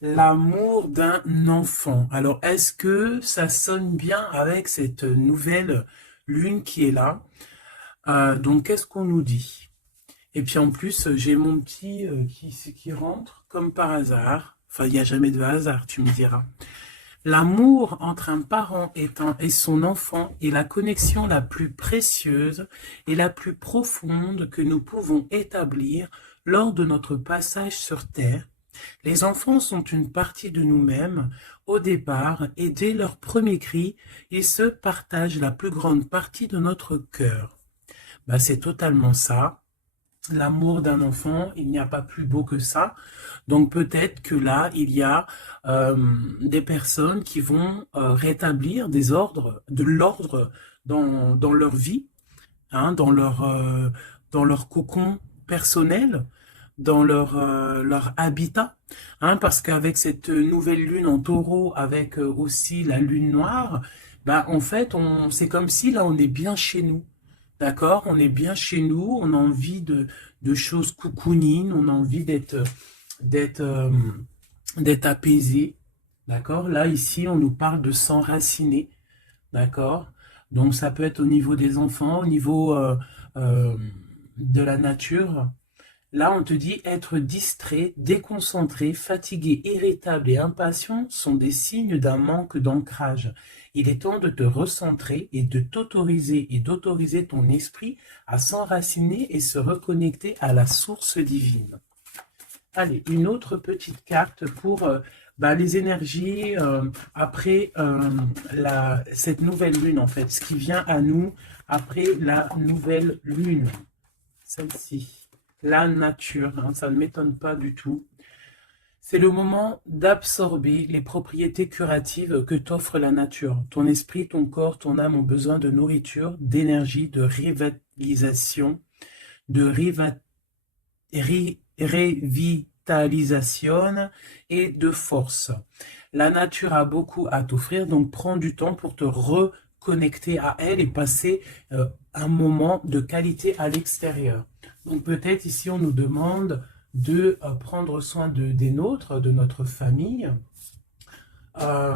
L'amour d'un enfant. Alors, est-ce que ça sonne bien avec cette nouvelle lune qui est là? Donc, qu'est-ce qu'on nous dit? Et puis en plus, j'ai mon petit qui rentre comme par hasard. Enfin, il n'y a jamais de hasard, tu me diras. L'amour entre un parent et son enfant est la connexion la plus précieuse et la plus profonde que nous pouvons établir lors de notre passage sur Terre. Les enfants sont une partie de nous-mêmes au départ et dès leur premier cri, ils se partagent la plus grande partie de notre cœur. Bah, c'est totalement ça. L'amour d'un enfant, il n'y a pas plus beau que ça. Donc peut-être que là, il y a euh, des personnes qui vont rétablir de l'ordre dans leur vie, hein, dans leur cocon personnel, dans leur habitat, hein, parce qu'avec cette nouvelle lune en taureau, avec aussi la lune noire, bah, en fait, c'est comme si là, on est bien chez nous. D'accord? On est bien chez nous, on a envie de choses cocooning, on a envie d'être, euh, d'être apaisé. D'accord? Là, ici, on nous parle de s'enraciner. D'accord? Donc, ça peut être au niveau des enfants, au niveau euh, de la nature. Là, on te dit être distrait, déconcentré, fatigué, irritable et impatient sont des signes d'un manque d'ancrage. Il est temps de te recentrer et de t'autoriser et d'autoriser ton esprit à s'enraciner et se reconnecter à la source divine. Allez, une autre petite carte pour bah, les énergies après cette nouvelle lune, en fait, ce qui vient à nous après la nouvelle lune. Celle-ci, la nature, hein, ça ne m'étonne pas du tout. C'est le moment d'absorber les propriétés curatives que t'offre la nature. Ton esprit, ton corps, ton âme ont besoin de nourriture, d'énergie, de revitalisation, de revitalisation et de force. La nature a beaucoup à t'offrir, donc prends du temps pour te reconnecter à elle et passer un moment de qualité à l'extérieur. Donc peut-être ici on nous demande de prendre soin des nôtres, de notre famille, euh,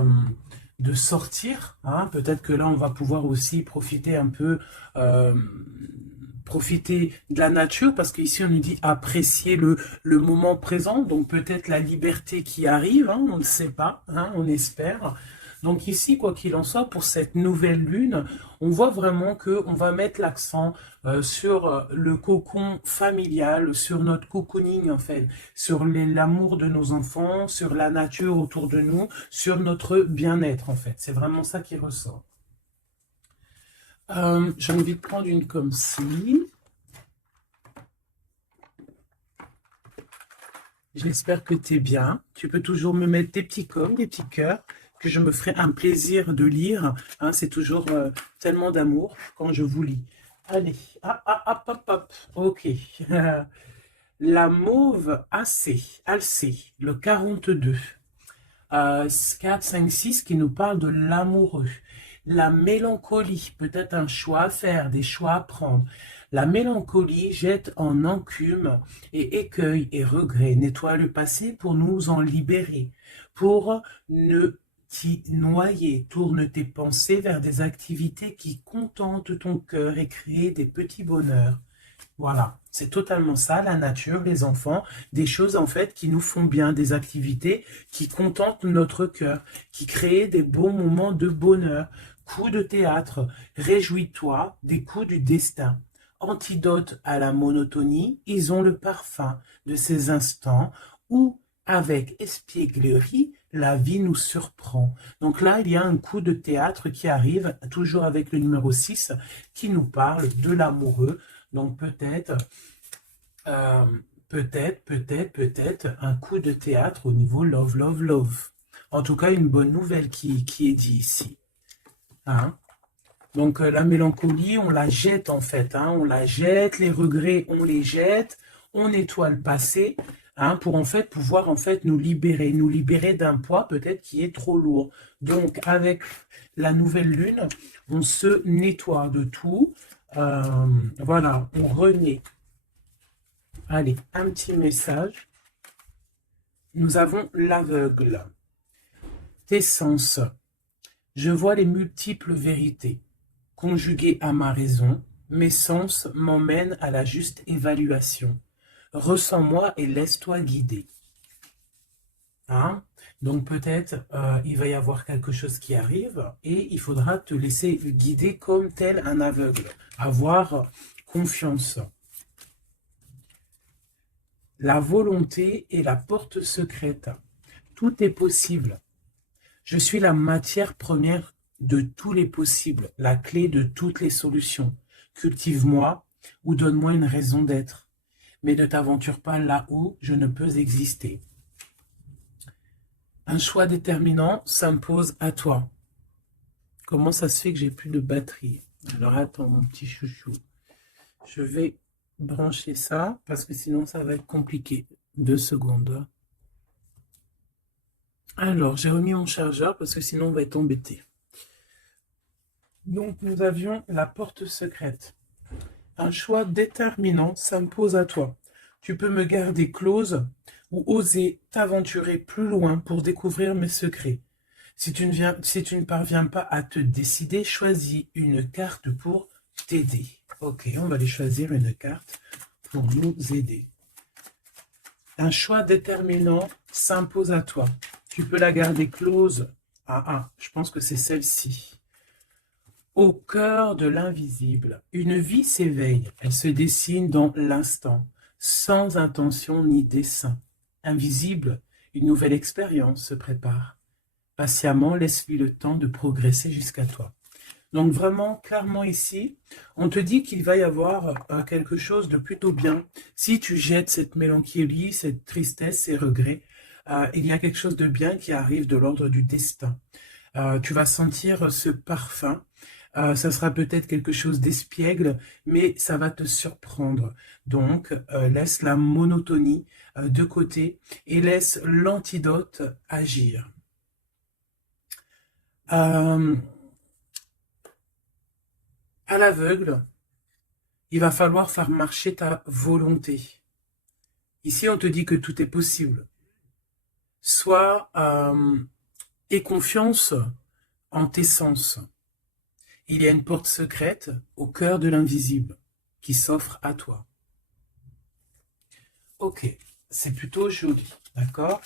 de sortir, hein. Peut-être que là on va pouvoir aussi profiter un peu, euh, profiter de la nature, parce qu'ici on nous dit apprécier le moment présent, donc peut-être la liberté qui arrive, hein, on ne sait pas, hein, on espère. Donc ici, quoi qu'il en soit, pour cette nouvelle lune, on voit vraiment que on va mettre l'accent sur le cocon familial, sur notre cocooning en fait, sur l'amour de nos enfants, sur la nature autour de nous, sur notre bien-être en fait. C'est vraiment ça qui ressort. J'ai envie de prendre une comme ci. J'espère que tu es bien. Tu peux toujours me mettre des petits coms, des petits cœurs, que je me ferai un plaisir de lire. Hein, c'est toujours tellement d'amour quand je vous lis. Allez, ah, ah, hop, hop, hop. Ok. La mauve Alcée, le 42. 4, 5, 6 qui nous parle de l'amoureux. La mélancolie, peut-être un choix à faire, des choix à prendre. La mélancolie jette en enclume et écueil et regret, nettoie le passé pour nous en libérer, pour ne t'y noyer. Tourne tes pensées vers des activités qui contentent ton cœur et créent des petits bonheurs. Voilà, c'est totalement ça, la nature, les enfants, des choses en fait qui nous font bien, des activités qui contentent notre cœur, qui créent des beaux moments de bonheur. Coups de théâtre, réjouis-toi des coups du destin. Antidote à la monotonie, ils ont le parfum de ces instants où, avec espièglerie, la vie nous surprend. Donc là, il y a un coup de théâtre qui arrive, toujours avec le numéro 6, qui nous parle de l'amoureux. Donc euh, peut-être un coup de théâtre au niveau love, love, love. En tout cas, une bonne nouvelle qui est dit ici. Hein. Donc la mélancolie, on la jette en fait. Hein, on la jette, les regrets, on les jette, on nettoie le passé, hein, pour en fait pouvoir en fait nous libérer d'un poids peut-être qui est trop lourd. Donc avec la nouvelle lune, on se nettoie de tout. Euh, voilà, on renaît. Allez, un petit message. nous avons l'aveugle. Tes sens. Je vois les multiples vérités. Conjuguées à ma raison, mes sens m'emmènent à la juste évaluation. Ressens-moi et laisse-toi guider. Hein? Donc peut-être il va y avoir quelque chose qui arrive et il faudra te laisser guider comme tel un aveugle. Avoir confiance. La volonté est la porte secrète. Tout est possible. Je suis la matière première de tous les possibles, la clé de toutes les solutions. Cultive-moi ou donne-moi une raison d'être, mais ne t'aventure pas là où je ne peux exister. Un choix déterminant s'impose à toi. Comment ça se fait que j'ai plus de batterie? Alors attends mon petit chouchou. Je vais brancher ça parce que sinon ça va être compliqué. 2 secondes. Alors j'ai remis mon chargeur parce que sinon on va être embêté. Donc nous avions la porte secrète. Un choix déterminant s'impose à toi. Tu peux me garder close ou oser t'aventurer plus loin pour découvrir mes secrets. Si tu ne parviens pas à te décider, choisis une carte pour t'aider. Ok, on va aller choisir une carte pour nous aider. Un choix déterminant s'impose à toi. Tu peux la garder close. Je pense que c'est celle-ci. Au cœur de l'invisible, une vie s'éveille. Elle se dessine dans l'instant, sans intention ni dessein. Invisible, une nouvelle expérience se prépare. Patiemment, laisse-lui le temps de progresser jusqu'à toi. Donc vraiment, clairement ici, on te dit qu'il va y avoir quelque chose de plutôt bien. Si tu jettes cette mélancolie, cette tristesse, ces regrets, il y a quelque chose de bien qui arrive de l'ordre du destin. Tu vas sentir ce parfum. Ça sera peut-être quelque chose d'espiègle, mais ça va te surprendre. Donc, laisse la monotonie de côté et laisse l'antidote agir. À l'aveugle, il va falloir faire marcher ta volonté. Ici, on te dit que tout est possible. Sois aie confiance en tes sens. Il y a une porte secrète au cœur de l'invisible qui s'offre à toi. Ok, c'est plutôt joli, d'accord?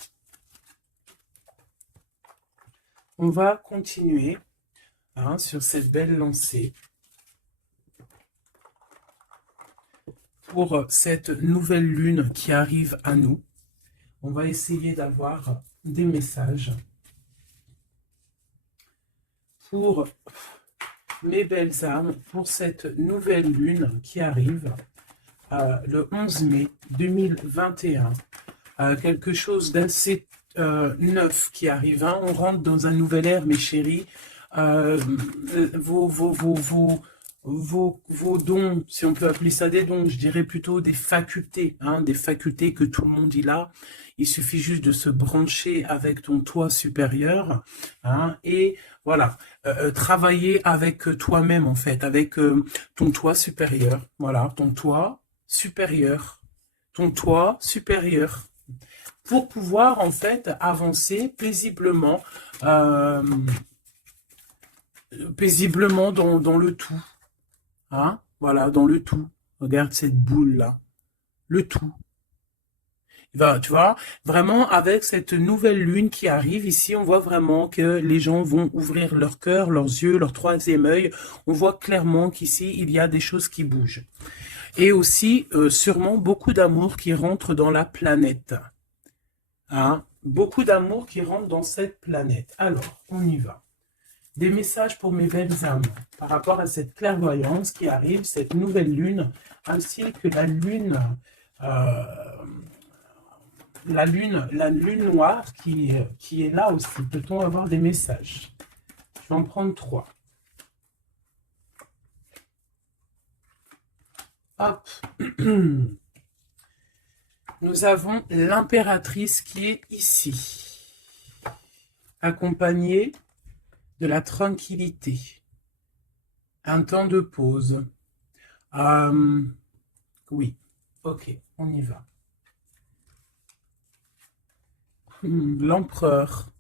On va continuer sur cette belle lancée pour cette nouvelle lune qui arrive à nous. On va essayer d'avoir des messages pour mes belles âmes, pour cette nouvelle lune qui arrive le 11 mai 2021. Quelque chose d'assez neuf qui arrive. On rentre dans un nouvel ère, mes chéris. Vos dons, si on peut appeler ça des dons, je dirais plutôt des facultés que tout le monde y a. Il suffit juste de se brancher avec ton toi supérieur, et voilà, travailler avec toi-même en fait, avec ton toi supérieur, voilà, ton toi supérieur, pour pouvoir en fait avancer paisiblement, paisiblement dans le tout. Voilà, dans le tout. Regarde cette boule-là. Le tout. Tu vois, vraiment, avec cette nouvelle lune qui arrive ici, on voit vraiment que les gens vont ouvrir leur cœur, leurs yeux, leur troisième œil. On voit clairement qu'ici, il y a des choses qui bougent. Et aussi, sûrement, beaucoup d'amour qui rentre dans la planète. Beaucoup d'amour qui rentre dans cette planète. Alors, on y va. Des messages pour mes belles âmes par rapport à cette clairvoyance qui arrive, cette nouvelle lune, ainsi que la lune noire qui est là aussi. Peut-on avoir des messages? Je vais en prendre 3. Hop. Nous avons l'impératrice qui est ici, accompagnée de la tranquillité, un temps de pause. Oui, ok, on y va. L'empereur,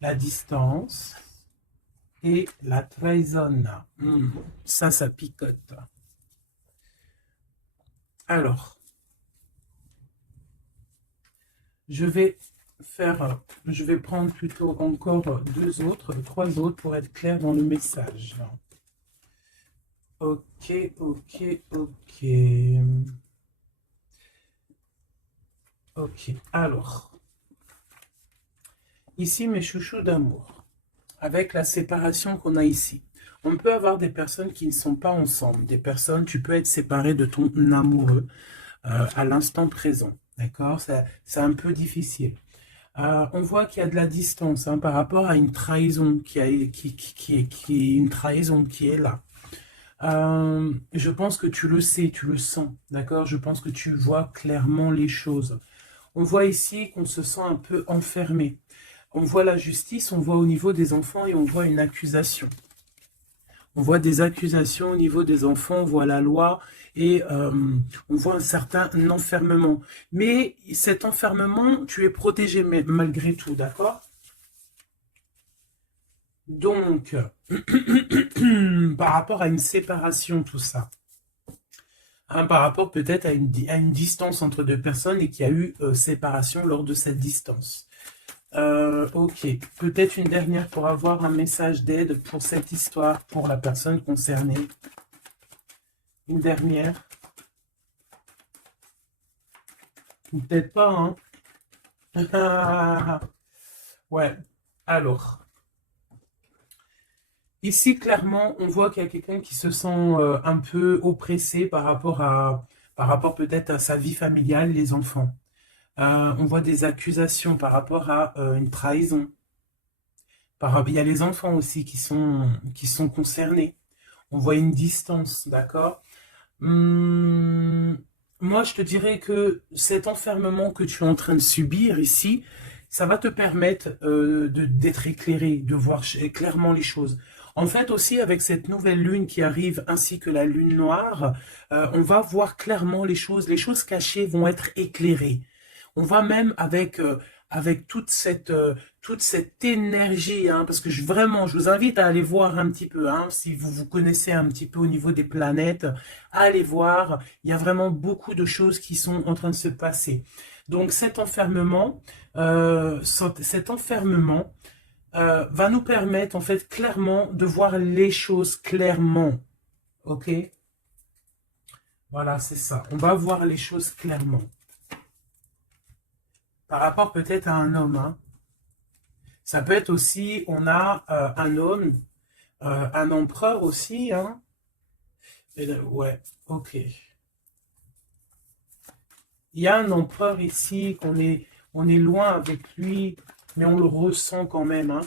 la distance et la trahison. Ça picote. Alors, je vais je vais prendre plutôt encore trois autres pour être clair dans le message. Ok, ok, ok. Ok, alors, ici mes chouchous d'amour, avec la séparation qu'on a ici, on peut avoir des personnes qui ne sont pas ensemble, des personnes, tu peux être séparé de ton amoureux à l'instant présent, d'accord? C'est un peu difficile. On voit qu'il y a de la distance hein, par rapport à une trahison qui est une trahison qui est là. Je pense que tu le sais, tu le sens, d'accord? Je pense que tu vois clairement les choses. On voit ici qu'on se sent un peu enfermé. On voit la justice, on voit au niveau des enfants et on voit une accusation. On voit des accusations au niveau des enfants, on voit la loi et on voit un certain enfermement. Mais cet enfermement, tu es protégé malgré tout, d'accord? Donc, par rapport à une séparation, tout ça, hein, par rapport peut-être à une distance entre deux personnes et qu'il y a eu séparation lors de cette distance. Ok, peut-être une dernière pour avoir un message d'aide pour cette histoire, pour la personne concernée. Une dernière. Peut-être pas, hein. Ouais, alors. Ici, clairement, on voit qu'il y a quelqu'un qui se sent un peu oppressé par rapport peut-être à sa vie familiale, les enfants. On voit des accusations par rapport à une trahison. Il y a les enfants aussi qui sont concernés. On voit une distance, d'accord? Hum, Moi, je te dirais que cet enfermement que tu es en train de subir ici, ça va te permettre d'être éclairé, de voir clairement les choses. En fait, aussi, avec cette nouvelle lune qui arrive, ainsi que la lune noire, on va voir clairement les choses cachées vont être éclairées. On va même avec toute cette énergie, hein, parce que vraiment, je vous invite à aller voir un petit peu, hein, si vous vous connaissez un petit peu au niveau des planètes, allez voir, il y a vraiment beaucoup de choses qui sont en train de se passer. Donc cet enfermement va nous permettre en fait clairement de voir les choses clairement. Ok? Voilà, c'est ça. On va voir les choses clairement. Par rapport peut-être à un homme, hein. Ça peut être aussi, on a un homme, un empereur aussi, hein. Ouais, ok. Il y a un empereur ici, on est loin avec lui, mais on le ressent quand même, hein.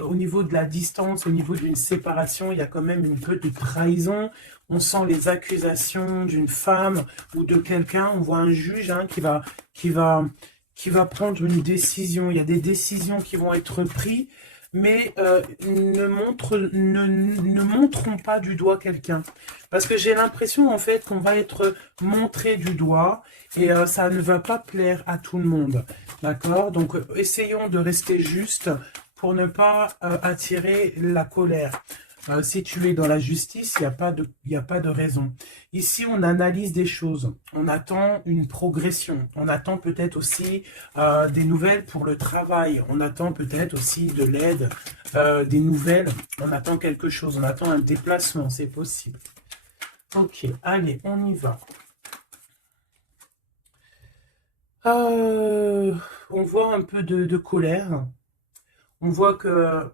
Au niveau de la distance, au niveau d'une séparation, il y a quand même une peu de trahison. On sent les accusations d'une femme ou de quelqu'un. On voit un juge hein, qui va, qui va prendre une décision. Il y a des décisions qui vont être prises, mais ne montrons pas du doigt quelqu'un. Parce que j'ai l'impression en fait qu'on va être montré du doigt et ça ne va pas plaire à tout le monde. D'accord? Donc essayons de rester juste pour ne pas attirer la colère. Si tu es dans la justice, il n'y a pas de raison. Ici, on analyse des choses. On attend une progression. On attend peut-être aussi des nouvelles pour le travail. On attend peut-être aussi de l'aide, des nouvelles. On attend quelque chose. On attend un déplacement. C'est possible. Ok, allez, on y va. On voit un peu de colère. On voit que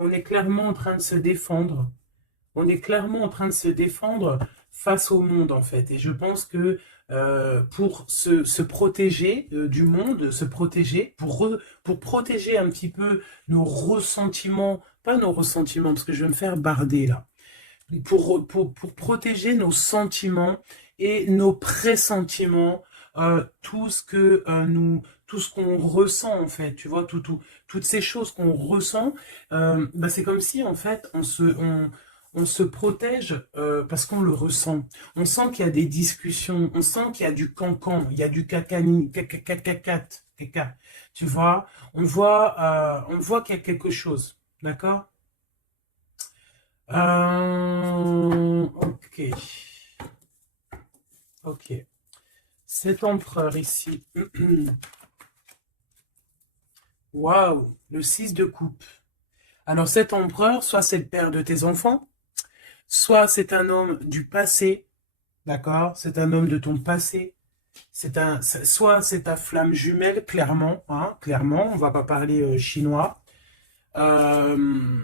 on est clairement en train de se défendre. On est clairement en train de se défendre face au monde, en fait. Et je pense que pour se protéger du monde, se protéger, pour protéger un petit peu nos ressentiments, pas nos ressentiments, parce que je vais me faire barder là, pour protéger nos sentiments et nos pressentiments, tout ce qu'on ressent en fait, tu vois, toutes ces choses qu'on ressent, bah, c'est comme si en fait on se protège parce qu'on le ressent. On sent qu'il y a des discussions, on sent qu'il y a du cancan, il y a du cacani, caca. Tu vois, on voit qu'il y a quelque chose, d'accord? Ok, ok. Cet empereur ici, waouh, le 6 de coupe. Alors cet empereur, soit c'est le père de tes enfants, soit c'est un homme du passé, d'accord? C'est un homme de ton passé. Soit c'est ta flamme jumelle, clairement, hein, clairement. On va pas parler chinois. Euh,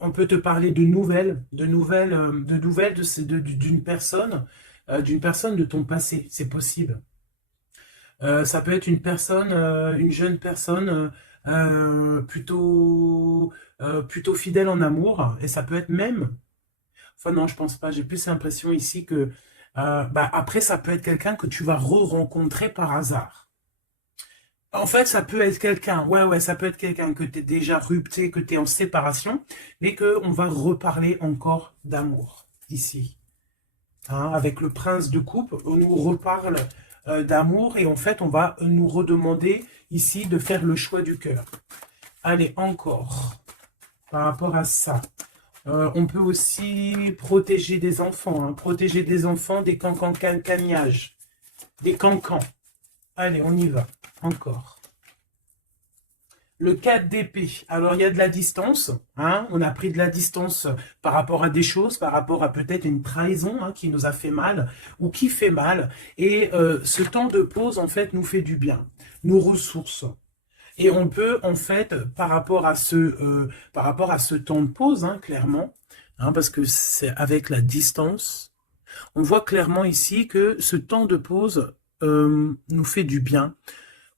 on peut te parler de nouvelles d'une personne de ton passé. C'est possible. Ça peut être une personne, une jeune personne plutôt fidèle en amour, et ça peut être même. Enfin non, je pense pas. J'ai plus l'impression ici que bah, après ça peut être quelqu'un que tu vas re-rencontrer par hasard. En fait, ça peut être quelqu'un, ouais, ça peut être quelqu'un que tu es déjà rupté, que tu es en séparation, mais que on va reparler encore d'amour ici. Hein, avec le prince de coupe, on nous reparle d'amour et en fait, on va nous redemander ici de faire le choix du cœur. Allez, encore, par rapport à ça. On peut aussi protéger des enfants, hein, protéger des enfants des cancans, des cancans. Allez, on y va, encore. Le 4 d'épée. Alors, il y a de la distance. Hein, on a pris de la distance par rapport à des choses, par rapport à peut-être une trahison hein, qui nous a fait mal ou qui fait mal. Et ce temps de pause, en fait, nous fait du bien, nous ressource. Et on peut, en fait, par rapport à ce temps de pause, hein, clairement, hein, parce que c'est avec la distance, on voit clairement ici que ce temps de pause nous fait du bien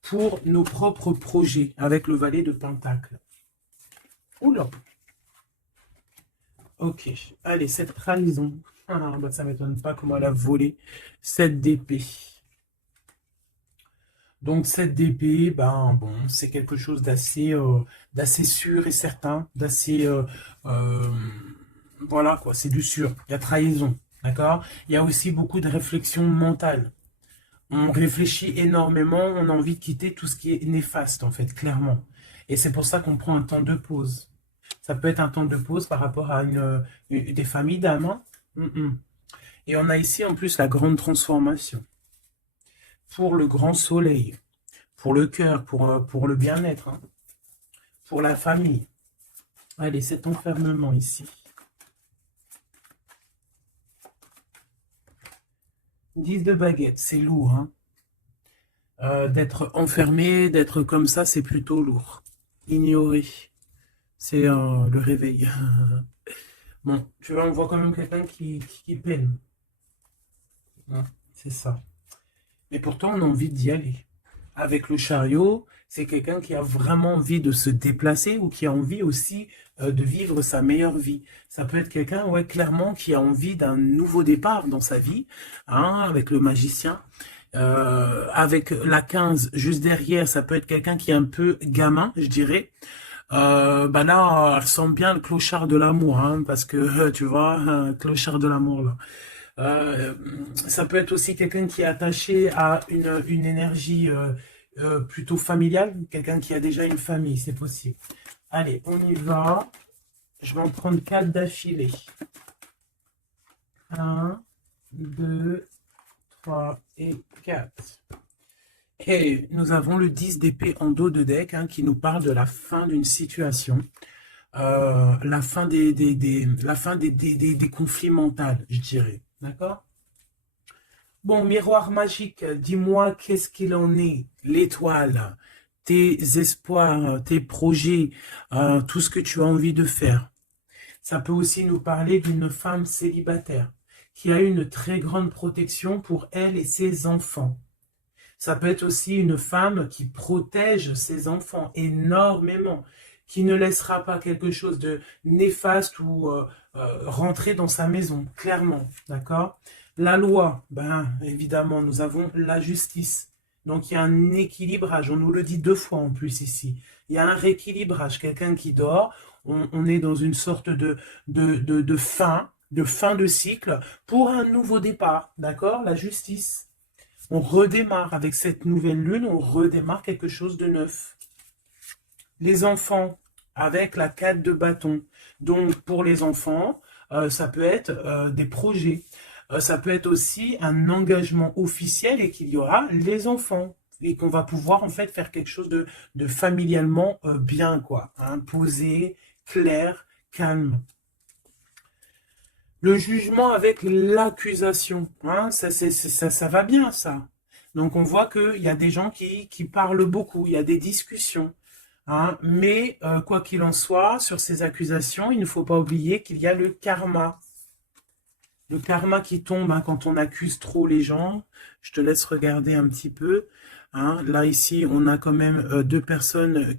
pour nos propres projets avec le valet de Pentacle. Oula. Ok. Allez, cette trahison. Ah, bah, ça ne m'étonne pas comment elle a volé. 7 d'épée. Donc, cette d'épée, ben, bon, c'est quelque chose d'assez sûr et certain, d'assez... voilà, quoi, c'est du sûr. Il y a trahison, d'accord? Il y a aussi beaucoup de réflexion mentale. On réfléchit énormément, on a envie de quitter tout ce qui est néfaste, en fait, clairement. Et c'est pour ça qu'on prend un temps de pause. Ça peut être un temps de pause par rapport à des familles d'âmes. Hein. Et on a ici, en plus, la grande transformation. Pour le grand soleil, pour le cœur, pour le bien-être, hein, pour la famille. Allez, cet enfermement ici. 10 de baguette, c'est lourd. Hein. D'être enfermé, d'être comme ça, c'est plutôt lourd. Ignoré, c'est le réveil. Bon, tu vois, on voit quand même quelqu'un qui peine. Hein, c'est ça. Mais pourtant, on a envie d'y aller. Avec le chariot, c'est quelqu'un qui a vraiment envie de se déplacer ou qui a envie aussi de vivre sa meilleure vie. Ça peut être quelqu'un, ouais, clairement, qui a envie d'un nouveau départ dans sa vie, hein, avec le magicien. Avec la 15, juste derrière, ça peut être quelqu'un qui est un peu gamin, je dirais. Bah là, elle sent bien le clochard de l'amour, hein, parce que, tu vois, clochard de l'amour, là. Euh, Ça peut être aussi quelqu'un qui est attaché à une énergie plutôt familiale, quelqu'un qui a déjà une famille, c'est possible. Allez, on y va. Je vais en prendre 4 d'affilée. 1, 2, 3 et 4. Et nous avons le 10 d'épée en dos de deck hein, qui nous parle de la fin d'une situation. La fin des conflits mentaux, je dirais. D'accord? Bon, miroir magique, dis-moi qu'est-ce qu'il en est, l'étoile, tes espoirs, tes projets, tout ce que tu as envie de faire. Ça peut aussi nous parler d'une femme célibataire qui a une très grande protection pour elle et ses enfants. Ça peut être aussi une femme qui protège ses enfants énormément, qui ne laissera pas quelque chose de néfaste ou rentrer dans sa maison, clairement, d'accord? La loi, ben évidemment, nous avons la justice, Donc, il y a un équilibrage. On nous le dit 2 fois en plus ici. Il y a un rééquilibrage. Quelqu'un qui dort, on est dans une sorte de fin de cycle pour un nouveau départ. D'accord? La justice. On redémarre avec cette nouvelle lune, on redémarre quelque chose de neuf. Les enfants, avec la 4 de bâton. Donc, pour les enfants, ça peut être des projets. Ça peut être aussi un engagement officiel et qu'il y aura les enfants. Et qu'on va pouvoir, en fait, faire quelque chose de familialement bien, quoi. Hein, posé, clair, calme. Le jugement avec l'accusation, hein, ça va bien, ça. Donc, on voit qu'il y a des gens qui parlent beaucoup, il y a des discussions. Hein, mais, quoi qu'il en soit, sur ces accusations, il ne faut pas oublier qu'il y a le karma. Le karma qui tombe hein, quand on accuse trop les gens. Je te laisse regarder un petit peu. Hein. Là, ici, on a quand même 2 personnes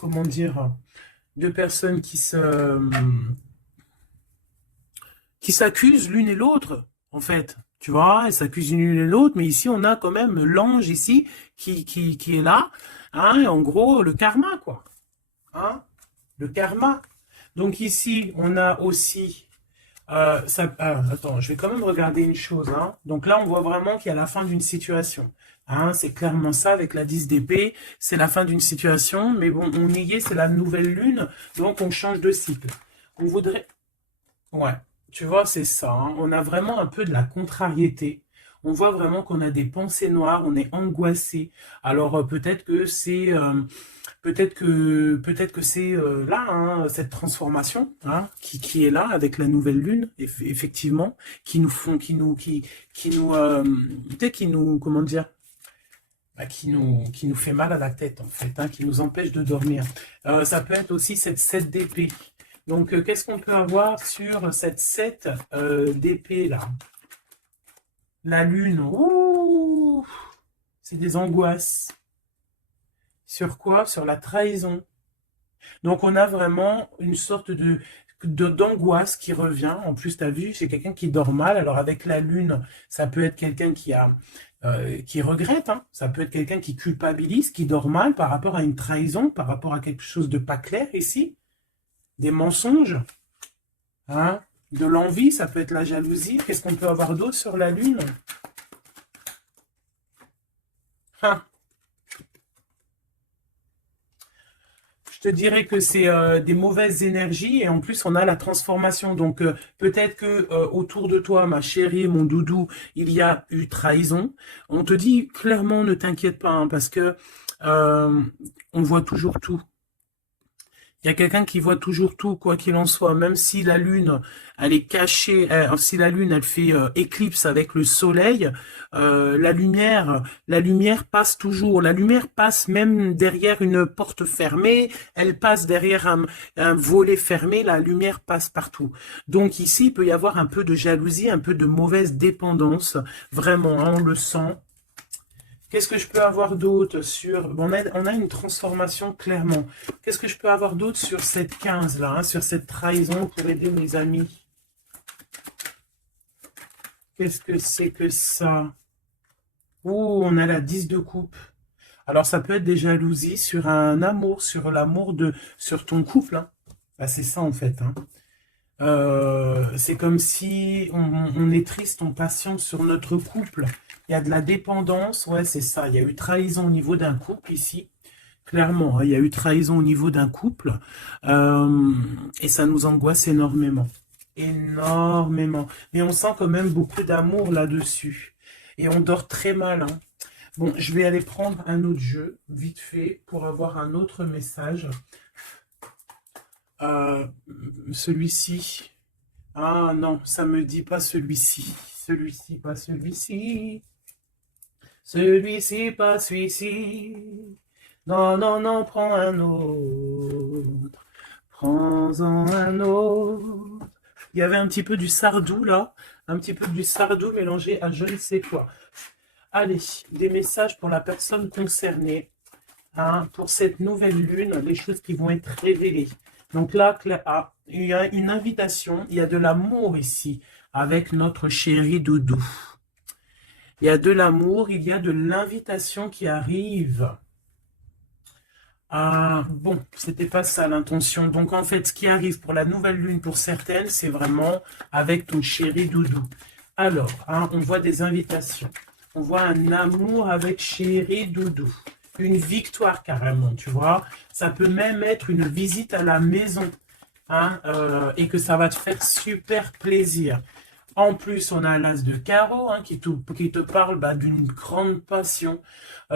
comment dire, 2 personnes qui s'accusent l'une et l'autre, en fait. Tu vois, elles s'accusent l'une et l'autre, mais ici, on a quand même l'ange ici qui est là. Hein, en gros, le karma, quoi. Hein, le karma. Donc ici, on a aussi... attends, je vais quand même regarder une chose. Hein. Donc là, on voit vraiment qu'il y a la fin d'une situation. Hein, c'est clairement ça avec la 10 d'épée. C'est la fin d'une situation. Mais bon, on y est, c'est la nouvelle lune. Donc, on change de cycle. On voudrait... Ouais, tu vois, c'est ça. Hein. On a vraiment un peu de la contrariété. On voit vraiment qu'on a des pensées noires, on est angoissé. Alors peut-être que c'est peut-être que c'est là hein, cette transformation hein, qui est là avec la nouvelle lune effectivement qui nous font peut-être qui nous comment dire bah, qui nous fait mal à la tête en fait hein, qui nous empêche de dormir. Ça peut être aussi cette 7 d'épée. Donc qu'est-ce qu'on peut avoir sur cette 7 d'épée là? La lune, ouh, c'est des angoisses. Sur quoi? Sur la trahison. Donc on a vraiment une sorte d'angoisse qui revient. En plus, tu as vu, c'est quelqu'un qui dort mal. Alors avec la lune, ça peut être quelqu'un qui regrette. Hein. Ça peut être quelqu'un qui culpabilise, qui dort mal par rapport à une trahison, par rapport à quelque chose de pas clair ici. Des mensonges. Hein. De l'envie, ça peut être la jalousie. Qu'est-ce qu'on peut avoir d'autre sur la lune? Hein. Je te dirais que c'est des mauvaises énergies et en plus on a la transformation. Donc peut-être que autour de toi, ma chérie, mon doudou, il y a eu trahison. On te dit clairement ne t'inquiète pas hein, parce que on voit toujours tout. Il y a quelqu'un qui voit toujours tout, quoi qu'il en soit, même si la lune, elle est cachée, si la lune, elle fait éclipse avec le soleil, la lumière passe toujours. La lumière passe même derrière une porte fermée, elle passe derrière un volet fermé, la lumière passe partout. Donc ici, il peut y avoir un peu de jalousie, un peu de mauvaise dépendance, vraiment, hein, on le sent. Qu'est-ce que je peux avoir d'autre sur... Bon, on a une transformation clairement. Qu'est-ce que je peux avoir d'autre sur cette 15 là, hein, sur cette trahison pour aider mes amis? Qu'est-ce que c'est que ça? Ouh, on a la 10 de coupe. Alors ça peut être des jalousies sur un amour, sur l'amour sur ton couple. Hein. Bah, c'est ça en fait. Hein. C'est comme si on est triste, on patiente sur notre couple. Il y a de la dépendance, ouais, c'est ça. Il y a eu trahison au niveau d'un couple ici. Clairement, hein, il y a eu trahison au niveau d'un couple. Et ça nous angoisse énormément. Énormément. Mais on sent quand même beaucoup d'amour là-dessus. Et on dort très mal. Hein. Bon, je vais aller prendre un autre jeu, vite fait, pour avoir un autre message. Celui-ci. Ah non, ça me dit pas celui-ci. Celui-ci, pas celui-ci. Celui-ci, pas celui-ci. Non, non, non, prends un autre. Prends-en un autre. Il y avait un petit peu du Sardou là. Un petit peu du Sardou mélangé à je ne sais quoi. Allez, des messages pour la personne concernée. Hein, pour cette nouvelle lune, les choses qui vont être révélées. Donc là, il y a une invitation, il y a de l'amour ici avec notre chéri Doudou. Il y a de l'amour, il y a de l'invitation qui arrive. Ah, bon, c'était pas ça l'intention. Donc en fait, ce qui arrive pour la nouvelle lune pour certaines, c'est vraiment avec ton chéri doudou. Alors, hein, on voit des invitations. On voit un amour avec chéri doudou. Une victoire carrément, tu vois. Ça peut même être une visite à la maison, hein, et que ça va te faire super plaisir. En plus, on a l'as de carreau, hein, qui te parle bah, d'une grande passion,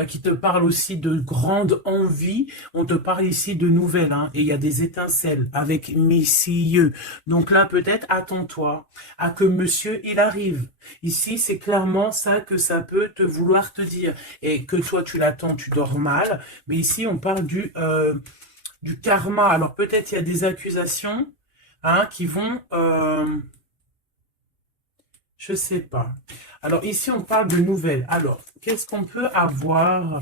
qui te parle aussi de grande envie. On te parle ici de nouvelles, hein, et il y a des étincelles avec messieurs. Donc là, peut-être, attends-toi à que monsieur, il arrive. Ici, c'est clairement ça que ça peut te vouloir te dire. Et que toi, tu l'attends, tu dors mal. Mais ici, on parle du karma. Alors peut-être il y a des accusations, hein, qui vont... je sais pas. Alors ici, on parle de nouvelles. Alors, qu'est-ce qu'on peut avoir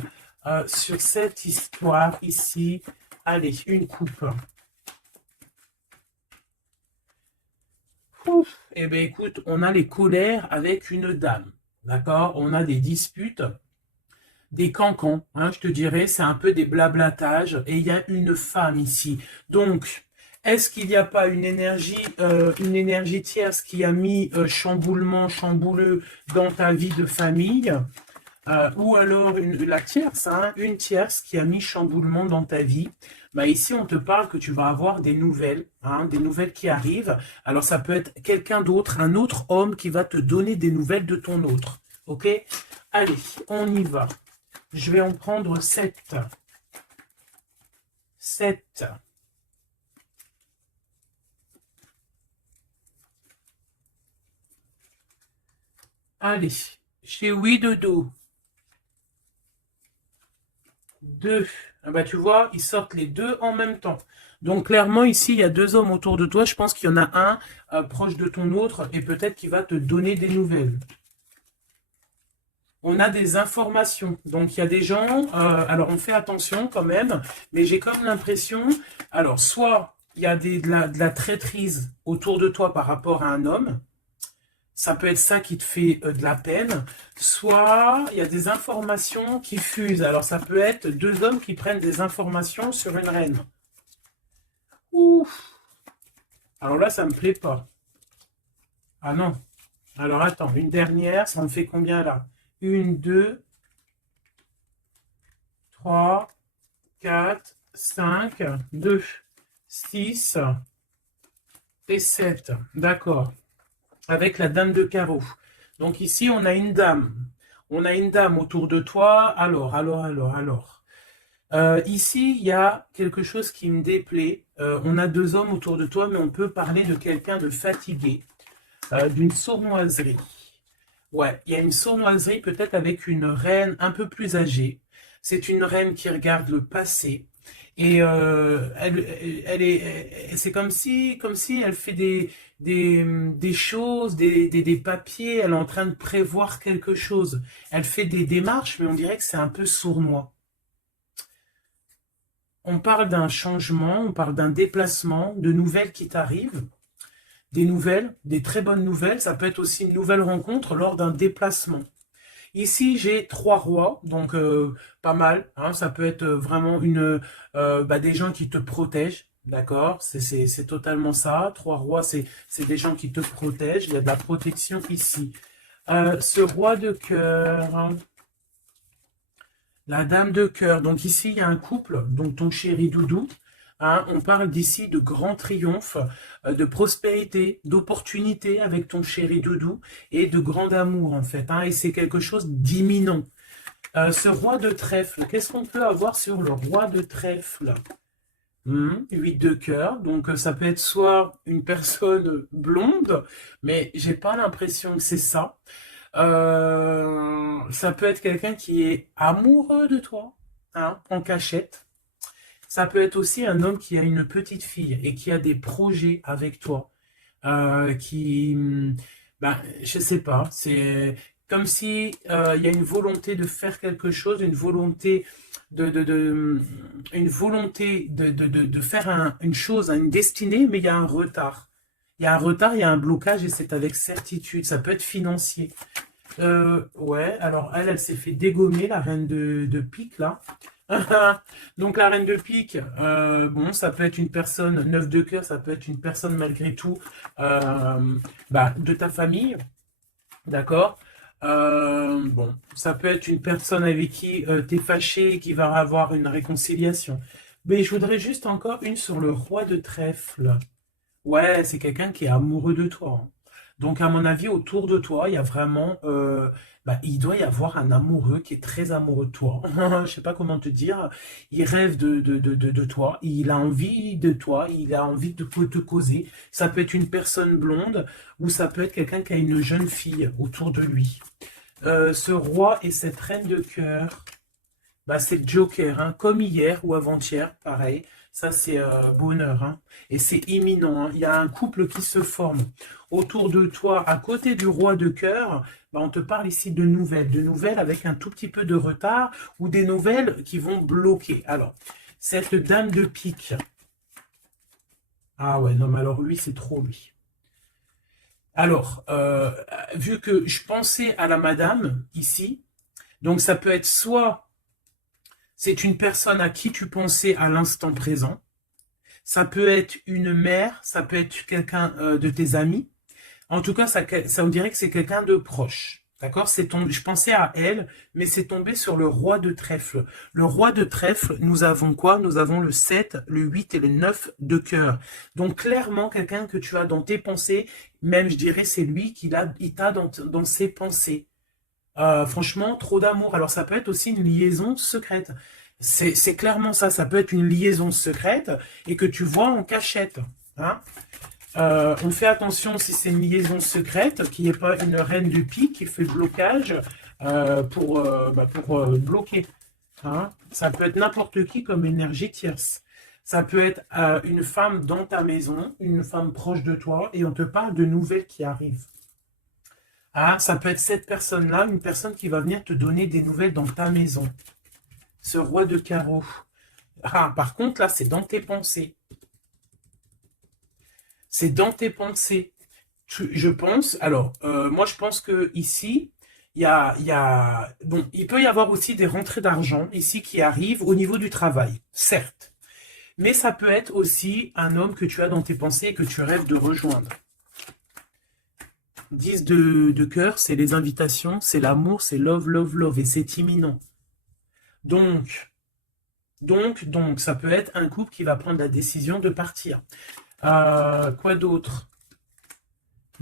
sur cette histoire ici? Allez, une coupe. Ouf. Eh bien, écoute, on a les colères avec une dame. D'accord? On a des disputes, des cancans. Hein, je te dirais, c'est un peu des blablatages. Et il y a une femme ici. Donc, est-ce qu'il n'y a pas une énergie tierce qui a mis chamboulement, chambouleux dans ta vie de famille, ou alors la tierce, hein, une tierce qui a mis chamboulement dans ta vie? Bah ici, on te parle que tu vas avoir des nouvelles, hein, des nouvelles qui arrivent. Alors, ça peut être quelqu'un d'autre, un autre homme qui va te donner des nouvelles de ton autre. Ok? Allez, on y va. Je vais en prendre 7. 7. Allez, chez Oui Dodo, 2. Ah bah, tu vois, ils sortent les deux en même temps. Donc clairement, ici, il y a deux hommes autour de toi. Je pense qu'il y en a un proche de ton autre et peut-être qu'il va te donner des nouvelles. On a des informations. Donc il y a des gens, alors on fait attention quand même, mais j'ai comme l'impression, alors soit il y a de la traîtrise autour de toi par rapport à un homme, ça peut être ça qui te fait de la peine, soit il y a des informations qui fusent. Alors ça peut être deux hommes qui prennent des informations sur une reine. Ouf. Alors là, ça me plaît pas. Ah non. Alors attends, une dernière, ça me fait combien là? Une, deux, trois, quatre, cinq, deux, six et 7. D'accord. Avec la dame de carreau. Donc ici, on a une dame. On a une dame autour de toi. Alors. Ici, il y a quelque chose qui me déplaît. On a deux hommes autour de toi, mais on peut parler de quelqu'un de fatigué, d'une sournoiserie. Ouais, il y a une sournoiserie peut-être avec une reine un peu plus âgée. C'est une reine qui regarde le passé. Et c'est comme si elle fait des choses, des papiers, elle est en train de prévoir quelque chose. Elle fait des démarches, mais on dirait que c'est un peu sournois. On parle d'un changement, on parle d'un déplacement, de nouvelles qui t'arrivent, des nouvelles, des très bonnes nouvelles. Ça peut être aussi une nouvelle rencontre lors d'un déplacement. Ici, j'ai 3 rois, donc pas mal. Hein, ça peut être vraiment des gens qui te protègent, d'accord? C'est totalement ça. 3 rois, c'est des gens qui te protègent. Il y a de la protection ici. Ce roi de cœur, hein, la dame de cœur. Donc ici, il y a un couple, donc ton chéri doudou. Hein, on parle d'ici de grand triomphe, de prospérité, d'opportunité avec ton chéri doudou et de grand amour en fait. Hein, et c'est quelque chose d'imminent. Ce roi de trèfle, qu'est-ce qu'on peut avoir sur le roi de trèfle? 8 de cœur, donc ça peut être soit une personne blonde, mais j'ai pas l'impression que c'est ça. Ça peut être quelqu'un qui est amoureux de toi, hein, en cachette. Ça peut être aussi un homme qui a une petite fille et qui a des projets avec toi. Je sais pas, c'est comme si il y a une volonté de faire quelque chose, une volonté de faire une chose, une destinée, mais il y a un retard. Il y a un retard, il y a un blocage et c'est avec certitude. Ça peut être financier. Ouais, alors elle s'est fait dégommer, la reine de pique, là. Donc la reine de pique, bon, ça peut être une personne, neuf de cœur, ça peut être une personne malgré tout bah, de ta famille, d'accord? Bon, ça peut être une personne avec qui tu es fâché et qui va avoir une réconciliation. Mais je voudrais juste encore une sur le roi de trèfle. Ouais, c'est quelqu'un qui est amoureux de toi, hein. Donc, à mon avis, autour de toi, il y a vraiment, bah, il doit y avoir un amoureux qui est très amoureux de toi. Je sais pas comment te dire. Il rêve de toi. Il a envie de toi. Il a envie de te causer. Ça peut être une personne blonde ou ça peut être quelqu'un qui a une jeune fille autour de lui. Ce roi et cette reine de cœur. Bah, c'est le Joker, hein, comme hier ou avant-hier, pareil. Ça, c'est bonheur, hein. Et c'est imminent, hein. Il y a un couple qui se forme autour de toi, à côté du roi de cœur. Bah, on te parle ici de nouvelles avec un tout petit peu de retard ou des nouvelles qui vont bloquer. Alors, cette dame de pique. Ah ouais, non, mais alors lui, c'est trop lui. Alors, vu que je pensais à la madame ici, donc ça peut être soit c'est une personne à qui tu pensais à l'instant présent. Ça peut être une mère, ça peut être quelqu'un de tes amis. En tout cas, ça on dirait que c'est quelqu'un de proche. D'accord? Je pensais à elle, mais c'est tombé sur le roi de trèfle. Le roi de trèfle, nous avons quoi? Nous avons le 7, le 8 et le 9 de cœur. Donc clairement, quelqu'un que tu as dans tes pensées, même je dirais c'est lui il t'a dans ses pensées. Franchement, trop d'amour. Alors ça peut être aussi une liaison secrète. C'est clairement ça. Ça peut être une liaison secrète et que tu vois en cachette, hein. On fait attention si c'est une liaison secrète, qu'il n'y ait pas une reine du pique qui fait blocage pour bloquer, hein. Ça peut être n'importe qui comme énergie tierce. Ça peut être une femme dans ta maison, une femme proche de toi, et on te parle de nouvelles qui arrivent. Ah, ça peut être cette personne-là, une personne qui va venir te donner des nouvelles dans ta maison. Ce roi de carreau. Ah, par contre, là, c'est dans tes pensées. C'est dans tes pensées. Je pense, alors, moi, je pense que ici, bon, il peut y avoir aussi des rentrées d'argent ici qui arrivent au niveau du travail, certes. Mais ça peut être aussi un homme que tu as dans tes pensées et que tu rêves de rejoindre. 10 de cœur, c'est les invitations, c'est l'amour, c'est love, love, love, et c'est imminent. Donc, ça peut être un couple qui va prendre la décision de partir. Quoi d'autre?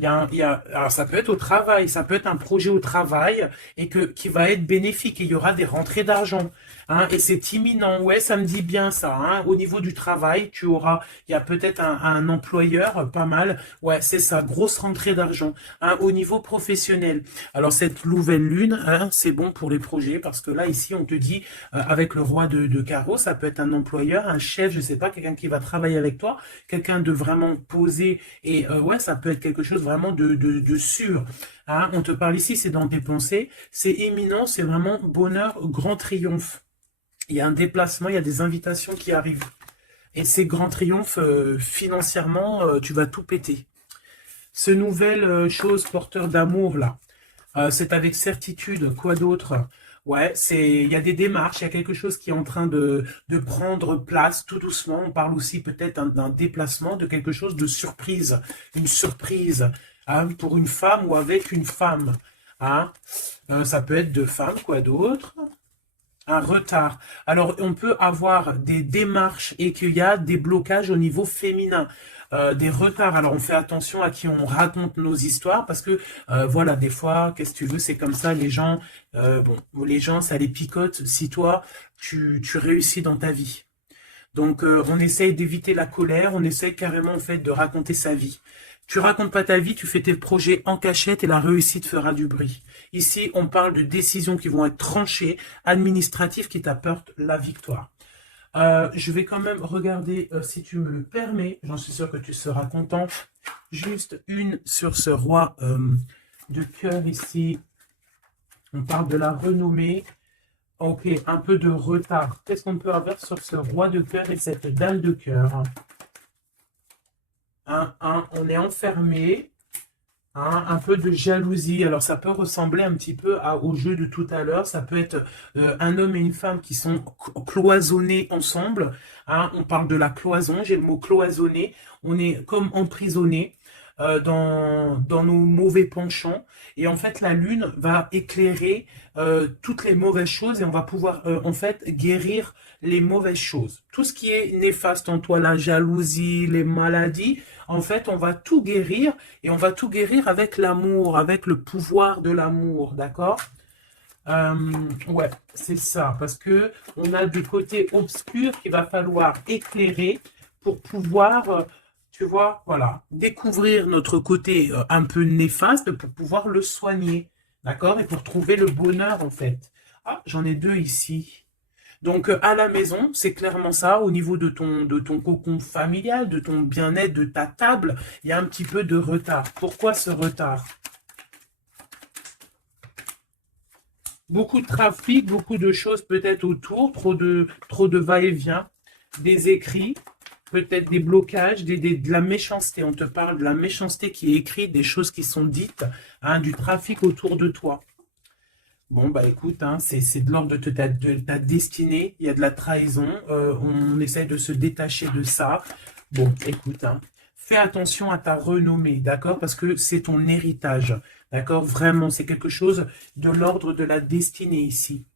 Alors ça peut être au travail, ça peut être un projet au travail et qui va être bénéfique et il y aura des rentrées d'argent, hein, et c'est imminent. Ouais, ça me dit bien ça, hein. Au niveau du travail, il y a peut-être un employeur, pas mal. Ouais, c'est ça, grosse rentrée d'argent, hein. Au niveau professionnel, alors cette nouvelle lune, hein, c'est bon pour les projets parce que là ici on te dit avec le roi de carreau, ça peut être un employeur, un chef, je sais pas, quelqu'un qui va travailler avec toi, quelqu'un de vraiment posé et ouais, ça peut être quelque chose vraiment de sûr, hein. On te parle ici, c'est dans tes pensées, c'est imminent, c'est vraiment bonheur, grand triomphe. Il y a un déplacement, il y a des invitations qui arrivent. Et ces grands triomphes, financièrement, tu vas tout péter. Ce nouvel chose porteur d'amour, là, c'est avec certitude. Quoi d'autre? Ouais, il y a des démarches, il y a quelque chose qui est en train de prendre place tout doucement. On parle aussi peut-être d'un déplacement, de quelque chose de surprise. Une surprise, hein, pour une femme ou avec une femme, hein. Ça peut être deux femmes, quoi d'autre? Un retard. Alors, on peut avoir des démarches et qu'il y a des blocages au niveau féminin, des retards. Alors, on fait attention à qui on raconte nos histoires parce que, voilà, des fois, qu'est-ce que tu veux, c'est comme ça, bon, les gens, ça les picote si toi, tu réussis dans ta vie. Donc, on essaye d'éviter la colère, on essaye carrément, en fait, de raconter sa vie. Tu racontes pas ta vie, tu fais tes projets en cachette et la réussite fera du bruit. Ici, on parle de décisions qui vont être tranchées, administratives, qui t'apportent la victoire. Je vais quand même regarder, si tu me le permets, j'en suis sûr que tu seras content, juste une sur ce roi de cœur ici. On parle de la renommée. Ok, un peu de retard. Qu'est-ce qu'on peut avoir sur ce roi de cœur et cette dame de cœur? On est enfermé. hein, un peu de jalousie. Alors ça peut ressembler un petit peu au jeu de tout à l'heure. Ça peut être un homme et une femme qui sont cloisonnés ensemble. Hein. On parle de la cloison, j'ai le mot cloisonné. On est comme emprisonné dans nos mauvais penchants. Et en fait, la lune va éclairer toutes les mauvaises choses et on va pouvoir en fait guérir les mauvaises choses. Tout ce qui est néfaste en toi, la jalousie, les maladies, en fait, on va tout guérir et on va tout guérir avec l'amour, avec le pouvoir de l'amour, d'accord? Euh, ouais, c'est ça, parce que on a du côté obscur qu'il va falloir éclairer pour pouvoir, tu vois, voilà, découvrir notre côté un peu néfaste pour pouvoir le soigner, d'accord? Et pour trouver le bonheur, en fait. Ah, j'en ai deux ici. Donc, à la maison, c'est clairement ça, au niveau de ton cocon familial, de ton bien-être, de ta table, il y a un petit peu de retard. Pourquoi ce retard? Beaucoup de trafic, beaucoup de choses peut-être autour, trop de va-et-vient, des écrits, peut-être des blocages, de la méchanceté. On te parle de la méchanceté qui est écrite, des choses qui sont dites, hein, du trafic autour de toi. Bon, bah écoute, hein, c'est de l'ordre de ta destinée, il y a de la trahison, on essaye de se détacher de ça. Bon, écoute, hein, fais attention à ta renommée, d'accord? Parce que c'est ton héritage, d'accord? Vraiment, c'est quelque chose de l'ordre de la destinée ici.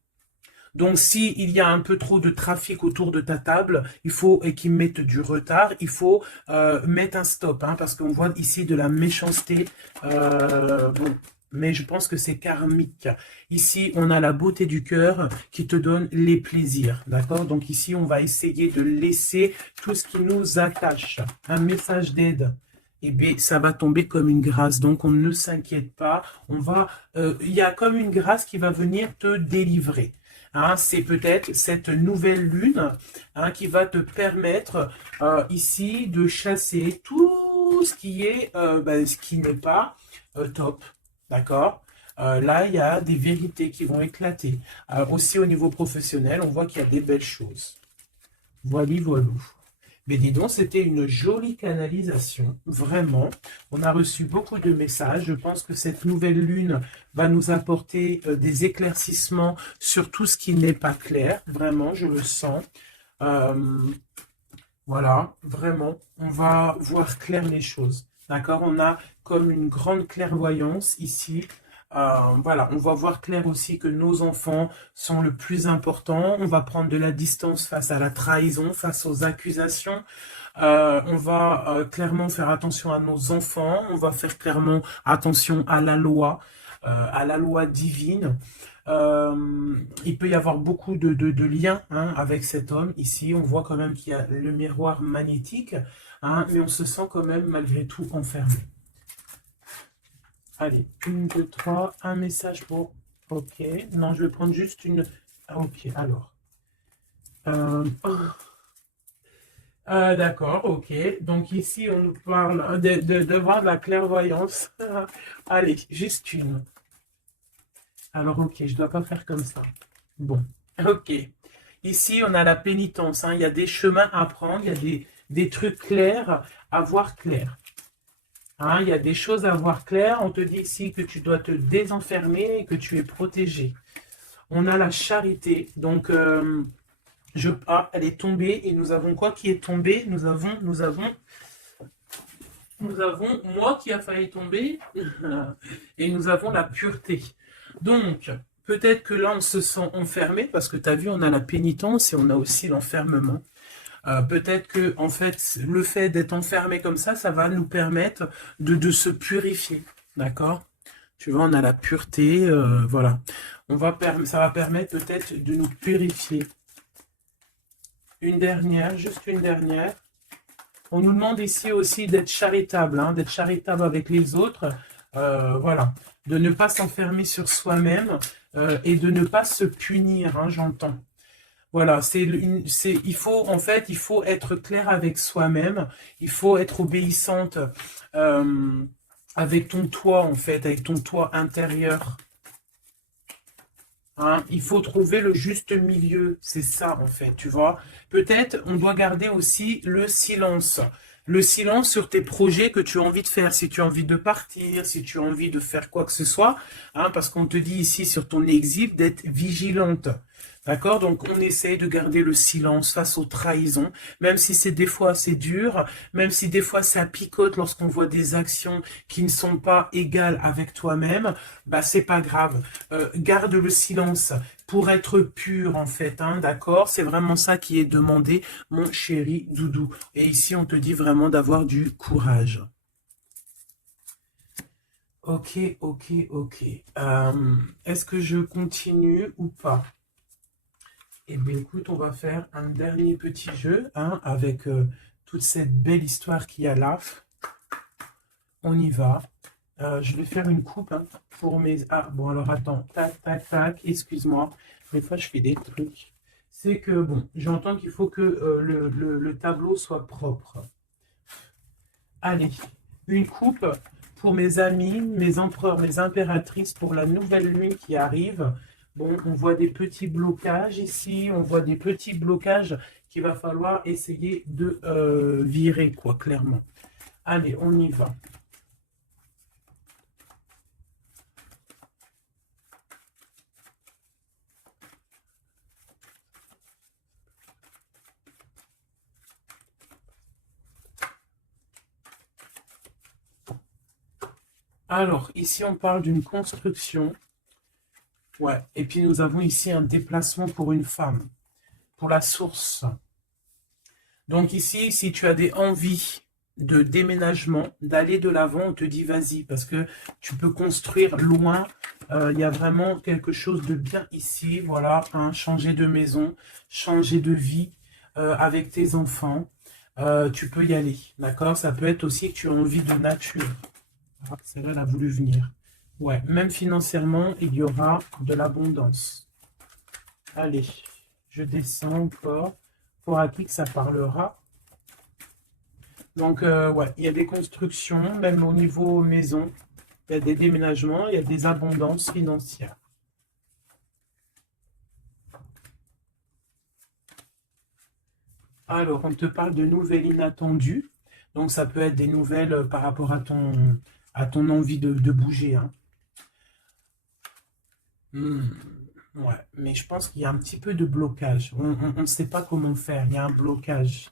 Donc, si il y a un peu trop de trafic autour de ta table, il faut et qu'ils mettent du retard, il faut mettre un stop, hein, parce qu'on voit ici de la méchanceté. Bon, mais je pense que c'est karmique. Ici, on a la beauté du cœur qui te donne les plaisirs, d'accord? Donc ici, on va essayer de laisser tout ce qui nous attache. Un message d'aide. Eh bien, ça va tomber comme une grâce. Donc, on ne s'inquiète pas. Il y a comme une grâce qui va venir te délivrer. Hein, c'est peut-être cette nouvelle lune, hein, qui va te permettre ici de chasser tout ce qui est, ce qui n'est pas top. D'accord? Là, il y a des vérités qui vont éclater. Aussi au niveau professionnel, on voit qu'il y a des belles choses. Voilà, voilà. Mais dis donc, c'était une jolie canalisation, vraiment. On a reçu beaucoup de messages. Je pense que cette nouvelle lune va nous apporter des éclaircissements sur tout ce qui n'est pas clair. Vraiment, je le sens. Euh, voilà, vraiment, on va voir clair les choses. D'accord? On a comme une grande clairvoyance ici. Voilà, on va voir clair aussi que nos enfants sont le plus important. On va prendre de la distance face à la trahison, face aux accusations. On va clairement faire attention à nos enfants. On va faire clairement attention à la loi divine. Il peut y avoir beaucoup de liens, hein, avec cet homme. Ici, on voit quand même qu'il y a le miroir magnétique, hein, mais on se sent quand même malgré tout enfermé. Allez, 1, 2, 3, un message pour... Ok, non, je vais prendre juste une... Ok, alors. Oh. D'accord, ok. Donc ici, on nous parle de voir de la clairvoyance. Allez, juste une. Alors, ok, je dois pas faire comme ça. Bon, ok. Ici, on a la pénitence, hein. Il y a des chemins à prendre, il y a des trucs clairs à voir clair. Hein, il y a des choses à voir clair. On te dit ici que tu dois te désenfermer et que tu es protégé. On a la charité. Donc, elle est tombée. Et nous avons quoi qui est tombé? Nous avons moi qui a failli tomber. Et nous avons la pureté. Donc, peut-être que là, on se sent enfermé parce que tu as vu, on a la pénitence et on a aussi l'enfermement. Peut-être que, en fait, le fait d'être enfermé comme ça va nous permettre de se purifier. D'accord? Tu vois, on a la pureté, voilà. Ça va permettre peut-être de nous purifier. Une dernière, juste une dernière. On nous demande ici aussi d'être charitable, hein, d'être charitable avec les autres. Voilà. De ne pas s'enfermer sur soi-même et de ne pas se punir, hein, j'entends. Voilà, il faut en fait, il faut être clair avec soi-même, il faut être obéissante avec ton toi en fait, avec ton toi intérieur. Hein, il faut trouver le juste milieu, c'est ça en fait, tu vois. Peut-être on doit garder aussi le silence. Le silence sur tes projets que tu as envie de faire, si tu as envie de partir, si tu as envie de faire quoi que ce soit, hein, parce qu'on te dit ici sur ton exil d'être vigilante. D'accord? Donc, on essaye de garder le silence face aux trahisons, même si c'est des fois assez dur, même si des fois ça picote lorsqu'on voit des actions qui ne sont pas égales avec toi-même, bah, c'est pas grave. Garde le silence pour être pur, en fait, hein, d'accord? C'est vraiment ça qui est demandé, mon chéri doudou. Et ici, on te dit vraiment d'avoir du courage. Ok, ok, ok. Est-ce que je continue ou pas? Eh bien, écoute, on va faire un dernier petit jeu, hein, avec toute cette belle histoire qu'il y a là. On y va. Je vais faire une coupe, hein, pour mes... Ah, bon, alors attends. Tac, tac, tac. Excuse-moi. Des fois, je fais des trucs. C'est que, bon, j'entends qu'il faut que le tableau soit propre. Allez, une coupe pour mes amis, mes empereurs, mes impératrices, pour la nouvelle lune qui arrive. Bon, on voit des petits blocages ici, on voit des petits blocages qu'il va falloir essayer de virer, quoi, clairement. Allez, on y va. Alors, ici, on parle d'une construction. Ouais, et puis nous avons ici un déplacement pour une femme, pour la source. Donc ici, si tu as des envies de déménagement, d'aller de l'avant, on te dit vas-y, parce que tu peux construire loin. Il y a vraiment quelque chose de bien ici, voilà, hein, changer de maison, changer de vie avec tes enfants. Tu peux y aller, d'accord? Ça peut être aussi que tu as envie de nature. Ah, celle-là, elle a voulu venir. Ouais, même financièrement, il y aura de l'abondance. Allez, je descends encore. Pour à qui que ça parlera. Donc, ouais, il y a des constructions, même au niveau maison. Il y a des déménagements, il y a des abondances financières. Alors, on te parle de nouvelles inattendues. Donc, ça peut être des nouvelles par rapport à ton envie de bouger, hein. Ouais, mais je pense qu'il y a un petit peu de blocage. On ne sait pas comment faire. Il y a un blocage.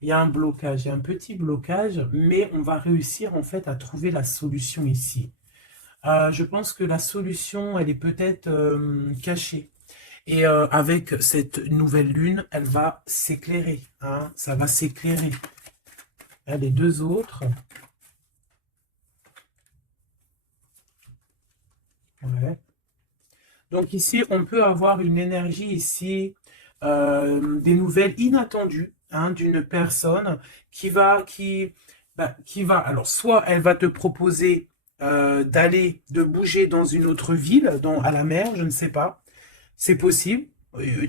Il y a un blocage, il y a un petit blocage, mais on va réussir en fait à trouver la solution ici. Je pense que la solution, elle est peut-être cachée. Et avec cette nouvelle lune, elle va s'éclairer, hein, ça va s'éclairer. Les deux autres. Ouais. Donc ici, on peut avoir une énergie ici, des nouvelles inattendues, hein, d'une personne qui va, alors soit elle va te proposer de bouger dans une autre ville, à la mer, je ne sais pas, c'est possible.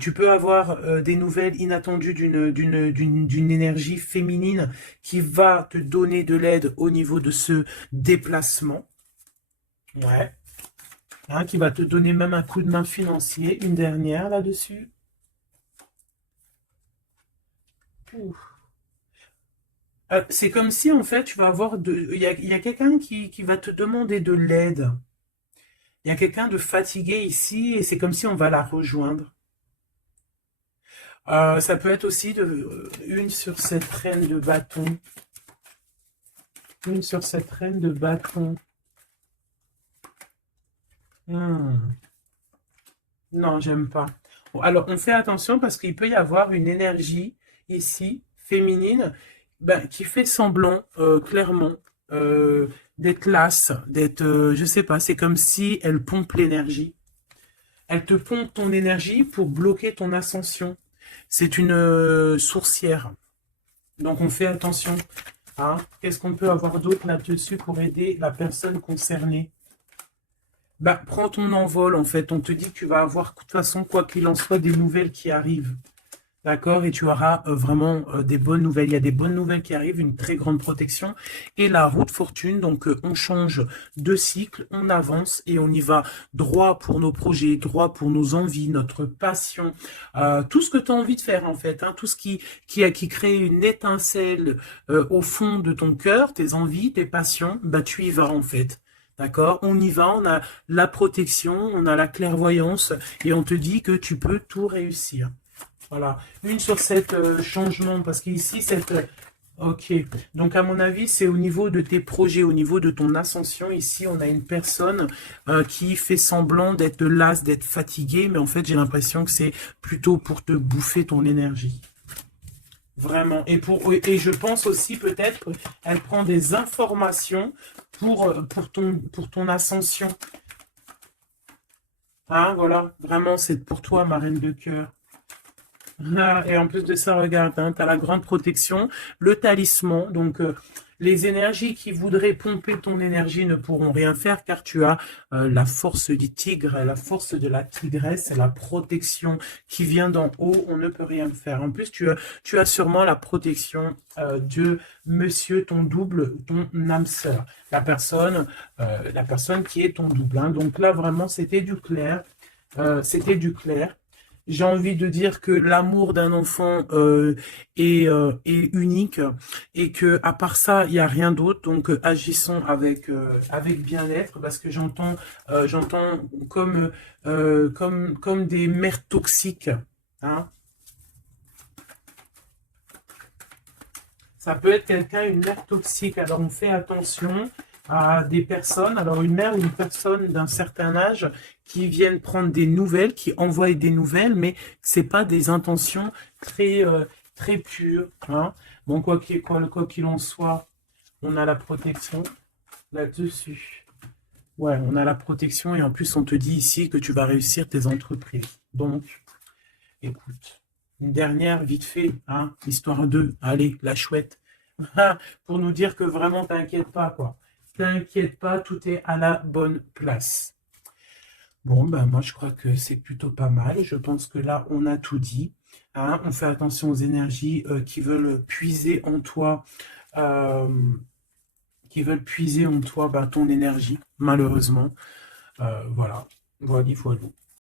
Tu peux avoir des nouvelles inattendues d'une énergie féminine qui va te donner de l'aide au niveau de ce déplacement. Ouais. Hein, qui va te donner même un coup de main financier. Une dernière là-dessus. C'est comme si, en fait, tu vas avoir il y a quelqu'un qui va te demander de l'aide. Il y a quelqu'un de fatigué ici et c'est comme si on va la rejoindre. Ça peut être aussi une sur cette reine de bâton. Une sur cette reine de bâton. Non, j'aime pas. Bon, alors, on fait attention parce qu'il peut y avoir une énergie ici, féminine, ben, qui fait semblant, clairement, d'être lasse, d'être, je sais pas, c'est comme si elle pompe l'énergie. Elle te pompe ton énergie pour bloquer ton ascension. C'est une sourcière. Donc, on fait attention. Hein. Qu'est-ce qu'on peut avoir d'autre là-dessus pour aider la personne concernée? Bah, prends ton envol, en fait. On te dit que tu vas avoir, de toute façon, quoi qu'il en soit, des nouvelles qui arrivent. D'accord, et tu auras vraiment des bonnes nouvelles. Il y a des bonnes nouvelles qui arrivent, une très grande protection. Et la roue de fortune, donc on change de cycle, on avance et on y va droit pour nos projets, droit pour nos envies, notre passion, tout ce que tu as envie de faire en fait, hein, tout ce qui crée une étincelle au fond de ton cœur, tes envies, tes passions, bah tu y vas en fait. D'accord? On y va, on a la protection, on a la clairvoyance et on te dit que tu peux tout réussir. Voilà, une sur cette changement, parce qu'ici, ok, donc à mon avis, c'est au niveau de tes projets, au niveau de ton ascension. Ici, on a une personne qui fait semblant d'être lasse, d'être fatiguée, mais en fait, j'ai l'impression que c'est plutôt pour te bouffer ton énergie. Vraiment. Et je pense aussi, peut-être, elle prend des informations pour ton ascension. Hein, voilà, vraiment, c'est pour toi, ma reine de cœur. Ah, et en plus de ça, regarde, hein, tu as la grande protection, le talisman. Donc, les énergies qui voudraient pomper ton énergie ne pourront rien faire car tu as la force du tigre, la force de la tigresse, la protection qui vient d'en haut. On ne peut rien faire. En plus, tu as sûrement la protection de monsieur, ton double, ton âme sœur, la personne qui est ton double. Hein. Donc là, vraiment, c'était du clair. C'était du clair. J'ai envie de dire que l'amour d'un enfant est unique et que à part ça, il n'y a rien d'autre. Donc agissons avec bien-être parce que j'entends comme des mères toxiques. Hein. Ça peut être quelqu'un, une mère toxique. Alors on fait attention à des personnes, alors une mère ou une personne d'un certain âge qui viennent prendre des nouvelles, qui envoient des nouvelles, mais c'est pas des intentions très pures. Hein. Bon, quoi qu'il en soit, on a la protection là-dessus. Ouais, on a la protection et en plus on te dit ici que tu vas réussir tes entreprises. Donc, écoute, une dernière vite fait, hein, histoire de, allez, la chouette, pour nous dire que vraiment t'inquiète pas, quoi. T'inquiète pas, tout est à la bonne place. Bon, ben moi je crois que c'est plutôt pas mal. Je pense que là, on a tout dit. Hein. On fait attention aux énergies euh, qui veulent puiser en toi ben, ton énergie, malheureusement. Voilà, voilà, voilà.